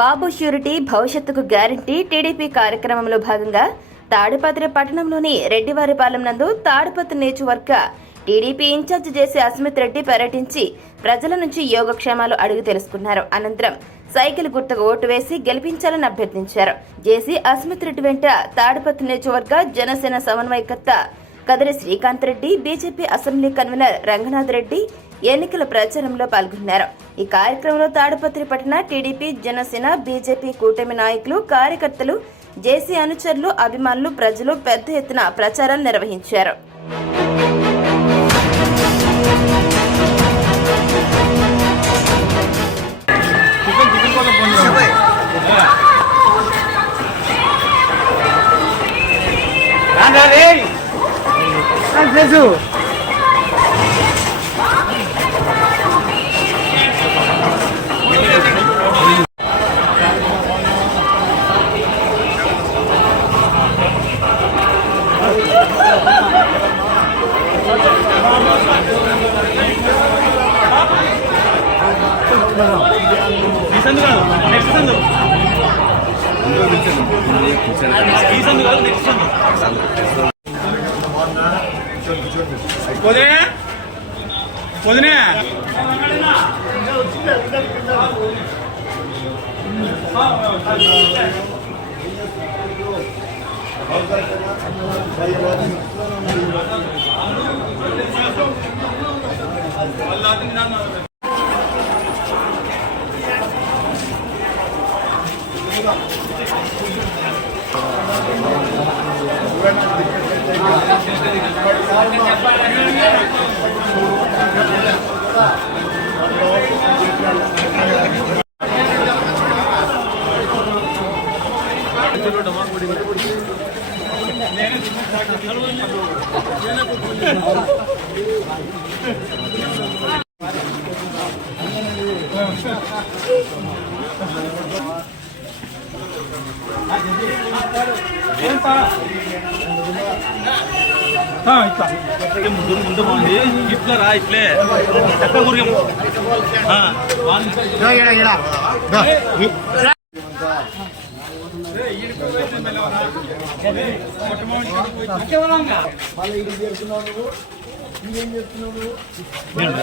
బాబు surety భవిష్యత్తుకు guarantee TDP కార్యక్రమంలో భాగంగా తాడిపత్రి పట్టణంలోని రెడ్డివారిపాలెం నందు తాడిపత్రి నియోజకవర్గ టీడీపీ ఇన్ఛార్జ్ జేసీ అస్మిత్ రెడ్డి పర్యటించి ప్రజల నుంచి యోగక్షేమాలు అడిగి తెలుసుకున్నారు. అనంతరం సైకిల్ గుర్తుకు ఓటు వేసి గెలిపించాలని అభ్యర్థించారు. జేసీ అస్మిత్ రెడ్డి వెంట తాడిపత్రి నియోజకవర్గ జనసేన సమన్వయకర్త Kadiri Srikanth Reddy, BJP assembly convener Ranganath Reddy ఎన్నికల ప్రచారంలో పాల్గొన్నారు. ఈ కార్యక్రమంలో తాడిపత్రి పట్టణ టీడీపీ, జనసేన, బీజేపీ కూటమి నాయకులు, కార్యకర్తలు, జేసీ అనుచరులు, అభిమానులు, ప్రజలు పెద్ద ఎత్తున ప్రచారం నిర్వహించారు. ముందు బాగుంది ఇట్లా రా ఇట్లే